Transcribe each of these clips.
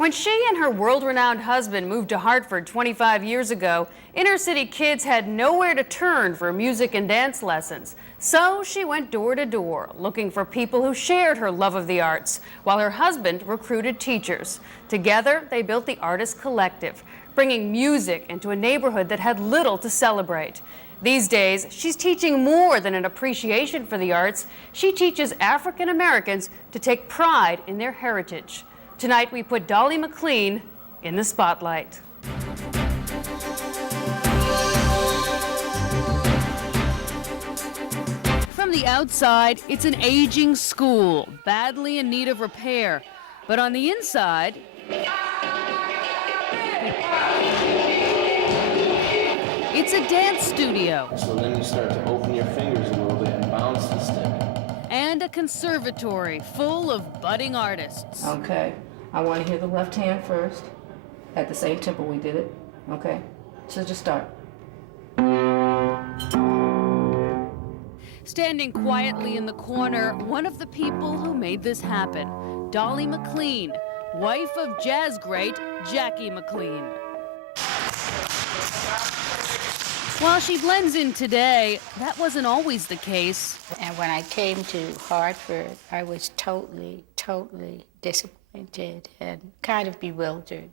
When she and her world-renowned husband moved to Hartford 25 years ago, inner-city kids had nowhere to turn for music and dance lessons. So she went door to door, looking for people who shared her love of the arts, while her husband recruited teachers. Together, they built the Artist Collective, bringing music into a neighborhood that had little to celebrate. These days, she's teaching more than an appreciation for the arts. She teaches African Americans to take pride in their heritage. Tonight, we put Dolly McLean in the spotlight. From the outside, it's an aging school, badly in need of repair. But on the inside, it's a dance studio. So then you start to open your fingers a little bit and bounce the stick. And a conservatory full of budding artists. Okay, I want to hear the left hand first, at the same tempo we did it, okay? So just start. Standing quietly in the corner, one of the people who made this happen, Dolly McLean, wife of jazz great Jackie McLean. While she blends in today, that wasn't always the case. And when I came to Hartford, I was totally disappointed and kind of bewildered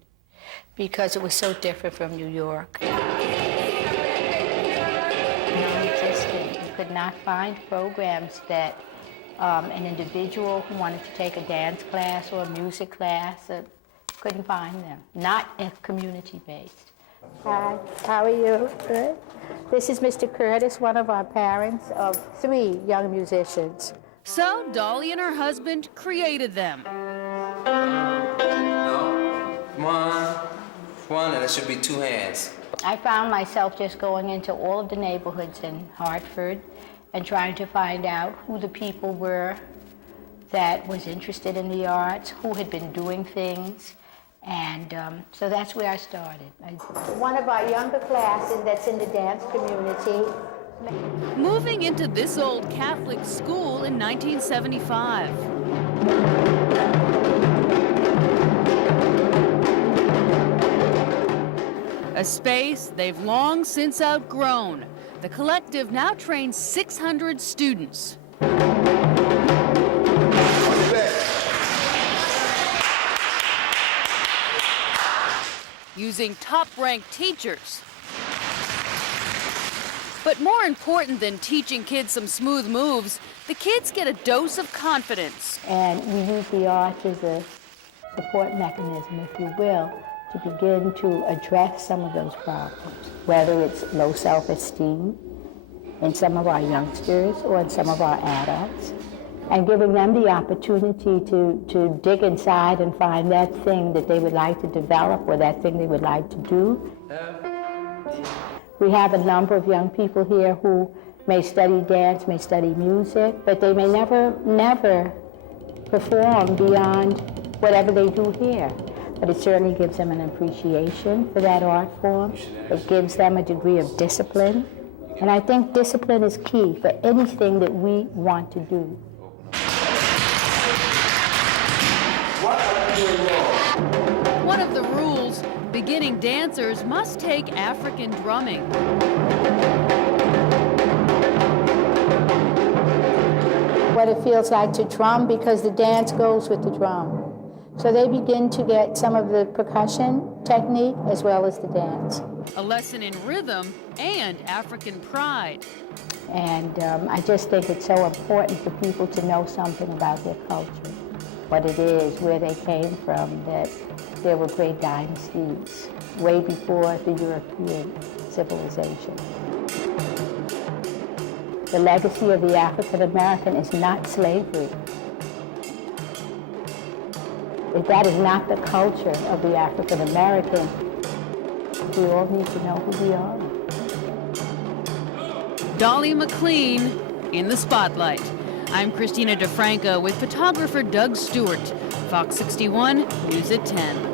because it was so different from New York. Non-existent. You could not find programs that an individual who wanted to take a dance class or a music class, couldn't find them. Not community-based. Hi, how are you? Good. This is Mr. Curtis, one of our parents of 3 young musicians. So Dolly and her husband created them. No. Come on. One, and it should be 2 hands. I found myself just going into all of the neighborhoods in Hartford and trying to find out who the people were that was interested in the arts, who had been doing things. And so that's where I started. One of our younger classes that's in the dance community. Moving into this old Catholic school in 1975. A space they've long since outgrown. The collective now trains 600 students. Using top-ranked teachers. But more important than teaching kids some smooth moves, the kids get a dose of confidence. And we use the arts as a support mechanism, if you will, to begin to address some of those problems, whether it's low self-esteem in some of our youngsters or in some of our adults, and giving them the opportunity to dig inside and find that thing that they would like to develop or that thing they would like to do. We have a number of young people here who may study dance, may study music, but they may never perform beyond whatever they do here. But it certainly gives them an appreciation for that art form. It gives them a degree of discipline. And I think discipline is key for anything that we want to do. One of the rules, beginning dancers must take African drumming. What it feels like to drum, because the dance goes with the drum. So they begin to get some of the percussion technique as well as the dance. A lesson in rhythm and African pride. And I just think it's so important for people to know something about their culture, what it is, where they came from, that there were great dynasties way before the European civilization. The legacy of the African American is not slavery. If that is not the culture of the African American, we all need to know who we are. Dolly McLean in the spotlight. I'm Christina DeFranco with photographer Doug Stewart. Fox 61, News at 10.